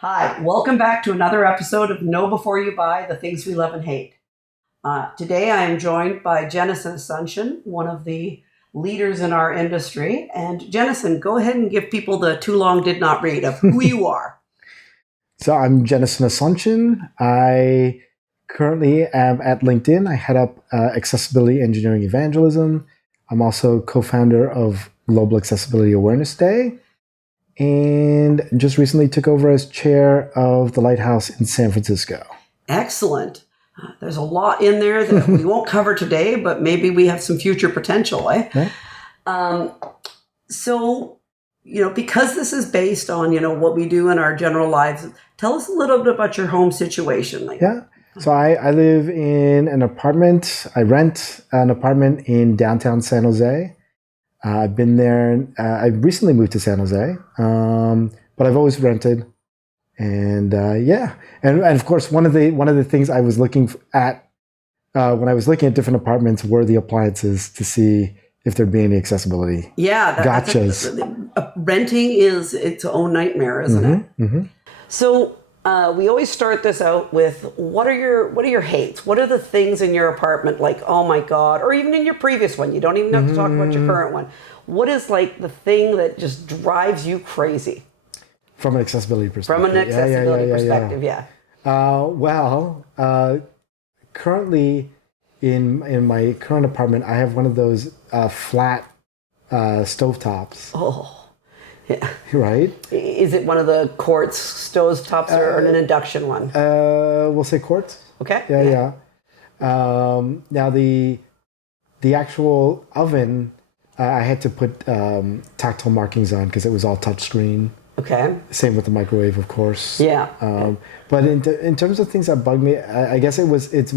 Hi, welcome back to another episode of Know Before You Buy the Things We Love and Hate. Today I am joined by Jennison Asuncion, one of the leaders in our industry. And Jennison, go ahead and give people the too long did not read of who you are. So I'm Jennison Asuncion. I currently am at LinkedIn. I head up accessibility engineering evangelism. I'm also co-founder of Global Accessibility Awareness Day, and just recently took over as chair of the Lighthouse in San Francisco. Excellent. There's a lot in there that we won't cover today, but maybe we have some future potential, eh? Yeah. So, because this is based on, what we do in our general lives, tell us a little bit about your home situation. So I live in an apartment. I rent an apartment in downtown San Jose. I've been there. I recently moved to San Jose, but I've always rented. And and of course, one of the things I was looking at when I was looking at different apartments were the appliances to see if there'd be any accessibility. Yeah, gotchas. Renting is its own nightmare, isn't it? Mm-hmm. So we always start this out with what are your hates? What are the things in your apartment like, oh my God, or even in your previous one? You don't even have to talk about your current one. What is like the thing that just drives you crazy? From an accessibility perspective. From an accessibility perspective, yeah. Currently in my current apartment, I have one of those flat stovetops. Oh, yeah. Right? Is it one of the quartz stovetops or an induction one? We'll say quartz. Okay. Yeah. Now the actual oven, I had to put tactile markings on because it was all touchscreen. Okay. Same with the microwave, of course. Yeah. But in terms of things that bug me, I guess it's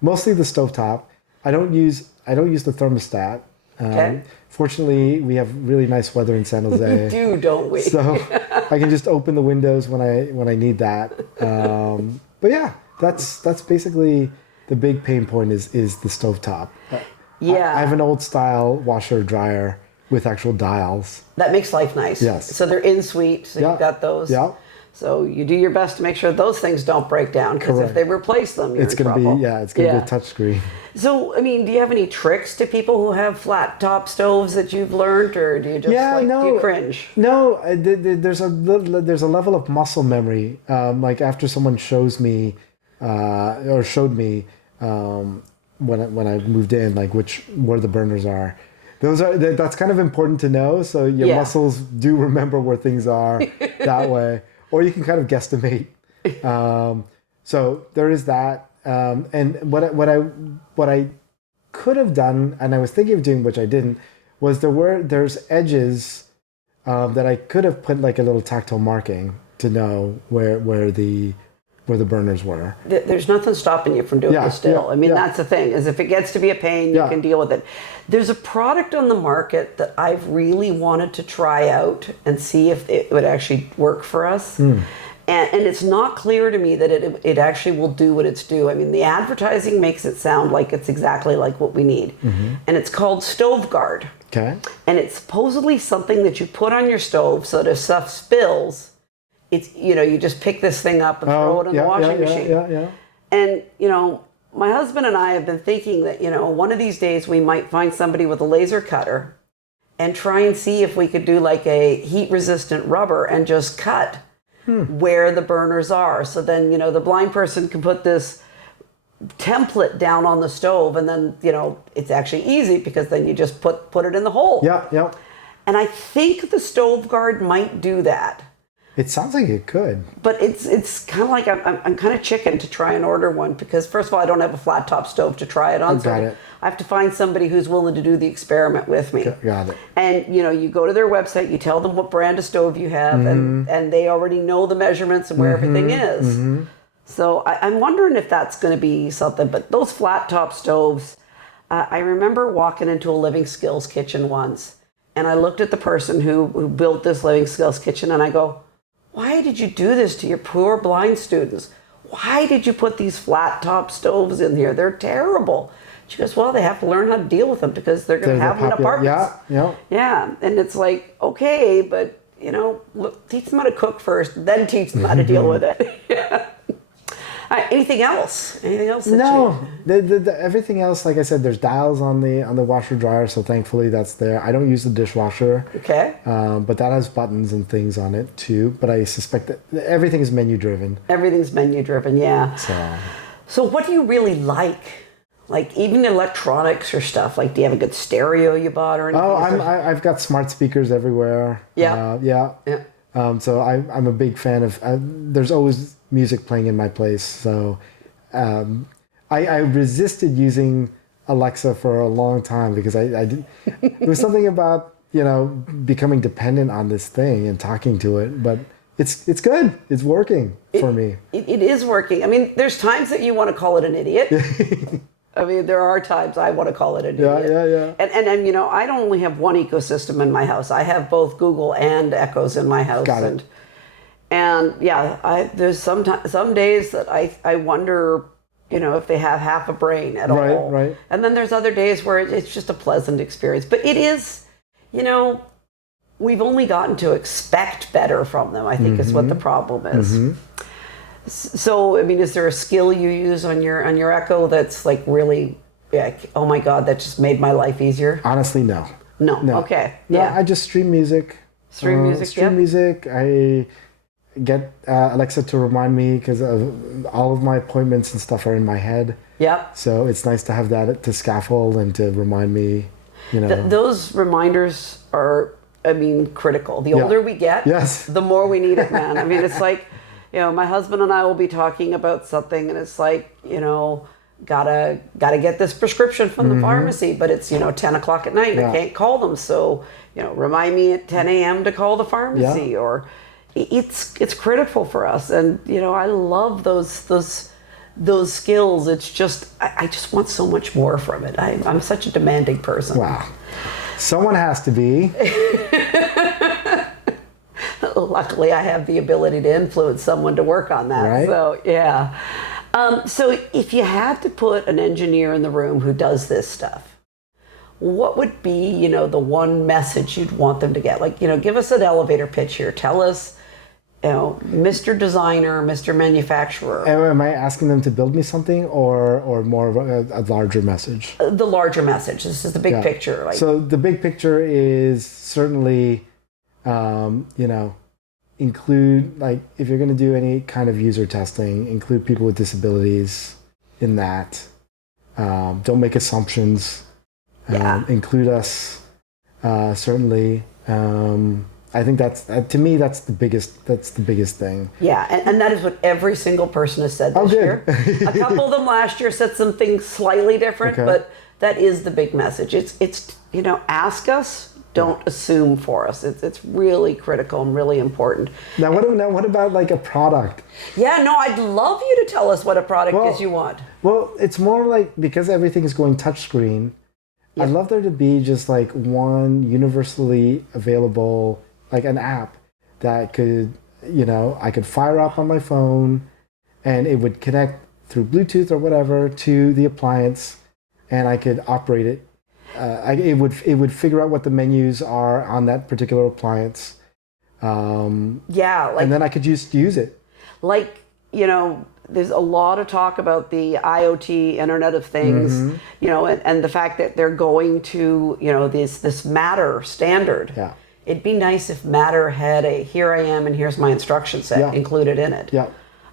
mostly the stovetop. I don't use the thermostat. Okay. Fortunately, we have really nice weather in San Jose. We do, don't we? So I can just open the windows when I need that. But yeah, that's basically the big pain point is the stovetop. Yeah. I have an old style washer dryer with actual dials. That makes life nice. Yes. So they're in suite, so you've got those. Yeah. So you do your best to make sure those things don't break down, because if they replace them, you're it's in gonna trouble. be it's gonna be a touch screen. So, do you have any tricks to people who have flat top stoves that you've learned, or do you just do you cringe? No, there's a level of muscle memory. Like after someone showed me when I moved in, like where the burners are. That's kind of important to know. So your muscles do remember where things are that way, or you can kind of guesstimate. So there is that. And what I could have done, and I was thinking of doing, which I didn't, was there's edges that I could have put like a little tactile marking to know where the burners were. There's nothing stopping you from doing it still. That's the thing, is if it gets to be a pain, you can deal with it. There's a product on the market that I've really wanted to try out and see if it would actually work for us. And it's not clear to me that it actually will do what it's due. The advertising makes it sound like it's exactly like what we need. And it's called Stove Guard. Okay. And it's supposedly something that you put on your stove so that if stuff spills, it's, you just pick this thing up and throw it in the washing machine. Yeah. And, my husband and I have been thinking that, one of these days we might find somebody with a laser cutter and try and see if we could do like a heat-resistant rubber and just cut where the burners are. So then, the blind person can put this template down on the stove, and then, it's actually easy because then you just put it in the hole. Yeah. And I think the Stove Guard might do that. It sounds like it could. But it's kind of like I'm kind of chicken to try and order one, because first of all, I don't have a flat top stove to try it on. Got it. I have to find somebody who's willing to do the experiment with me. Got it. And you go to their website, you tell them what brand of stove you have, and they already know the measurements and where everything is. So I'm wondering if that's going to be something. But those flat top stoves, I remember walking into a Living Skills kitchen once, and I looked at the person who built this Living Skills kitchen, and I go, why did you do this to your poor blind students? Why did you put these flat top stoves in here? They're terrible. She goes, well, they have to learn how to deal with them because they're going to have them in apartments. Yeah. Yeah. And it's like, okay, but teach them how to cook first, then teach them how to deal with it. Yeah. Anything else? Anything else? No, everything else, like I said, there's dials on the washer dryer, so thankfully that's there. I don't use the dishwasher. Okay. But that has buttons and things on it too. But I suspect that everything is menu driven. Everything's menu driven, yeah. So what do you really like? Like even electronics or stuff. Like, do you have a good stereo you bought or anything? Oh, I've got smart speakers everywhere. Yeah. Yeah. So I'm a big fan of. There's always music playing in my place. So I resisted using Alexa for a long time because I did. There was something about becoming dependent on this thing and talking to it, but it's good. It's working for me. It is working. I mean, there's times that you want to call it an idiot. I mean, there are times I want to call it an idiot. Yeah. And I don't only have one ecosystem in my house. I have both Google and Echoes in my house. Got it. And yeah, there's some days that I wonder, if they have half a brain at all. Right. And then there's other days where it's just a pleasant experience. But it is, we've only gotten to expect better from them, I think is what the problem is. So, I mean, is there a skill you use on your Echo that's like really, oh my God, that just made my life easier? Honestly, no. No. Okay. No, yeah. I just stream music. Music. I get Alexa to remind me because all of my appointments and stuff are in my head. Yeah. So it's nice to have that to scaffold and to remind me, those reminders are, critical. The older we get, the more we need it, man. I mean, it's like, my husband and I will be talking about something and it's like, gotta get this prescription from the pharmacy, but it's, 10 o'clock at night. I can't call them. So, remind me at 10 a.m. to call the pharmacy or it's critical for us. And, I love those skills. It's just, I just want so much more from it. I'm such a demanding person. Wow. Someone has to be. Luckily, I have the ability to influence someone to work on that. Right. So, yeah. So if you had to put an engineer in the room who does this stuff, what would be, the one message you'd want them to get? Like, give us an elevator pitch here. Tell us, Mr. Designer, Mr. Manufacturer. Am I asking them to build me something or more of a larger message? The larger message. This is the big picture. So the big picture is certainly, include, like, if you're going to do any kind of user testing, include people with disabilities in that. Don't make assumptions. Include us, certainly. I think that's to me that's the biggest thing. Yeah, and that is what every single person has said this year. A couple of them last year said some things slightly different, but that is the big message. It's ask us, don't assume for us. It's really critical and really important. Now what about like a product? Yeah, no, I'd love you to tell us what a product is you want. Well, it's more like, because everything is going touchscreen, I'd love there to be just like one universally available, like an app that could, I could fire up on my phone and it would connect through Bluetooth or whatever to the appliance and I could operate it. It would figure out what the menus are on that particular appliance. And then I could just use it. Like, there's a lot of talk about the IoT, Internet of Things, and the fact that they're going to, this Matter standard. Yeah. It'd be nice if Matter had a here I am and here's my instruction set included in it. Yeah.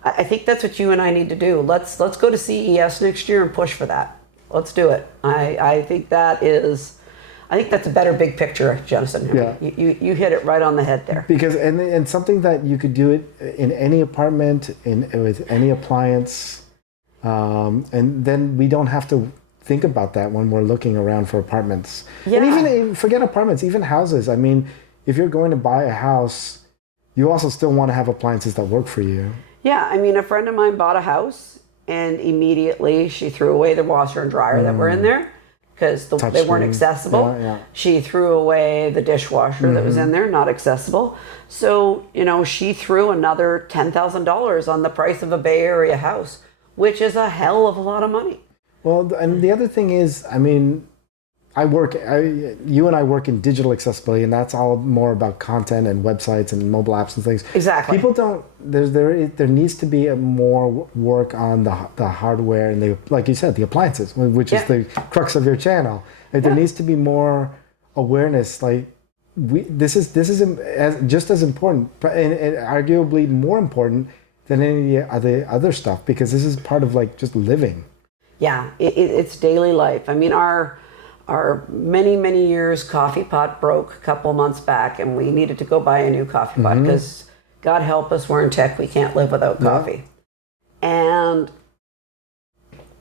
I think that's what you and I need to do. Let's go to CES next year and push for that. Let's do it. I think that's a better big picture, Jennison. Yeah. You hit it right on the head there. Because and something that you could do it in any apartment, with any appliance, and then we don't have to think about that when we're looking around for apartments. Yeah. And even forget apartments, even houses. I mean, if you're going to buy a house, you also still want to have appliances that work for you. Yeah, I mean, a friend of mine bought a house and immediately she threw away the washer and dryer that were in there because they weren't accessible. Yeah. She threw away the dishwasher that was in there, not accessible. So, she threw another $10,000 on the price of a Bay Area house, which is a hell of a lot of money. Well, and the other thing is, I mean, you and I work in digital accessibility, and that's all more about content and websites and mobile apps and things. Exactly. People don't. There needs to be a more work on the hardware and like you said, the appliances, which is the crux of your channel. Like, there needs to be more awareness. Like, this is just as important, and arguably more important than any of the other stuff, because this is part of like just living. Yeah, it's daily life. I mean, our many years coffee pot broke a couple months back, and we needed to go buy a new coffee pot because God help us, we're in tech, we can't live without coffee. And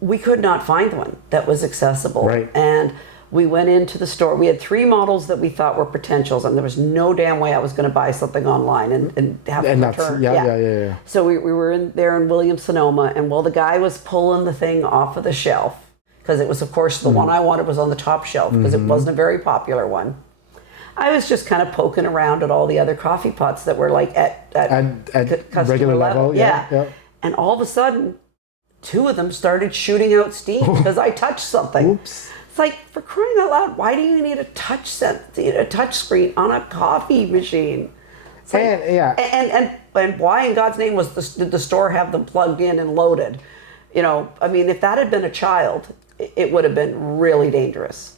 we could not find one that was accessible. Right. And we went into the store. We had 3 models that we thought were potentials, and there was no damn way I was going to buy something online and have it returned. Yeah. So we were in there in Williams-Sonoma, and while the guy was pulling the thing off of the shelf, because it was, of course, the one I wanted was on the top shelf, because it wasn't a very popular one, I was just kind of poking around at all the other coffee pots that were like at regular level. Yeah. And all of a sudden, 2 of them started shooting out steam because I touched something. Oops. It's like, for crying out loud, why do you need a touch screen on a coffee machine? Like, and why in God's name did the store have them plugged in and loaded? You know, I mean, if that had been a child, it would have been really dangerous.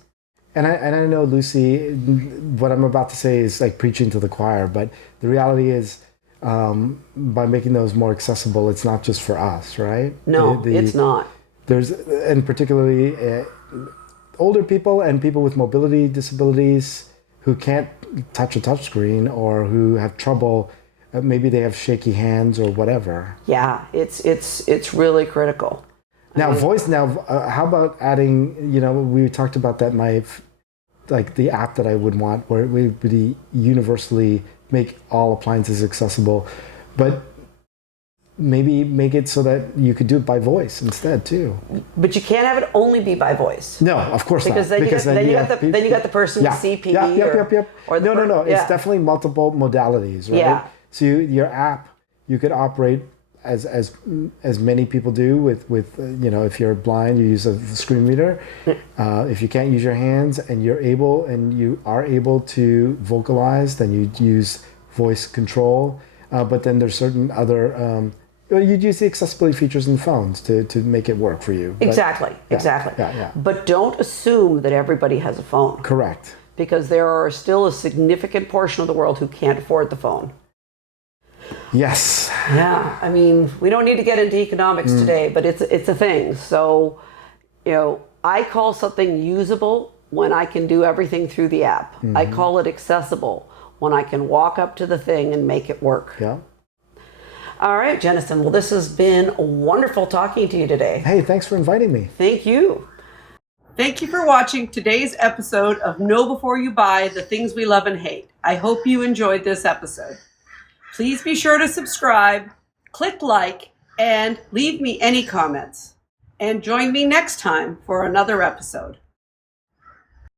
And I know, Lucy, what I'm about to say is like preaching to the choir, but the reality is, by making those more accessible, it's not just for us, right? No, it's not. And particularly older people and people with mobility disabilities who can't touch a touchscreen, or who have trouble, maybe they have shaky hands or whatever. Yeah, it's really critical. Now, how about adding, we talked about that, like the app that I would want, where it would be universally make all appliances accessible, but maybe make it so that you could do it by voice instead too. But you can't have it only be by voice. No, of course not. Because then you got the person with CP. Yep. Or No. It's definitely multiple modalities, right? Yeah. So your app, you could operate as many people do with if you're blind, you use a screen reader. If you can't use your hands and you are able to vocalize, then you use voice control. But then there's certain other you'd use the accessibility features in phones to make it work for you. Exactly. Yeah. But don't assume that everybody has a phone. Correct. Because there are still a significant portion of the world who can't afford the phone. Yes. Yeah. I mean, we don't need to get into economics today, but it's a thing. So, I call something usable when I can do everything through the app. I call it accessible when I can walk up to the thing and make it work. Yeah. All right, Jennison. Well, this has been wonderful talking to you today. Hey, thanks for inviting me. Thank you. Thank you for watching today's episode of Know Before You Buy the Things We Love and Hate. I hope you enjoyed this episode. Please be sure to subscribe, click like, and leave me any comments. And join me next time for another episode.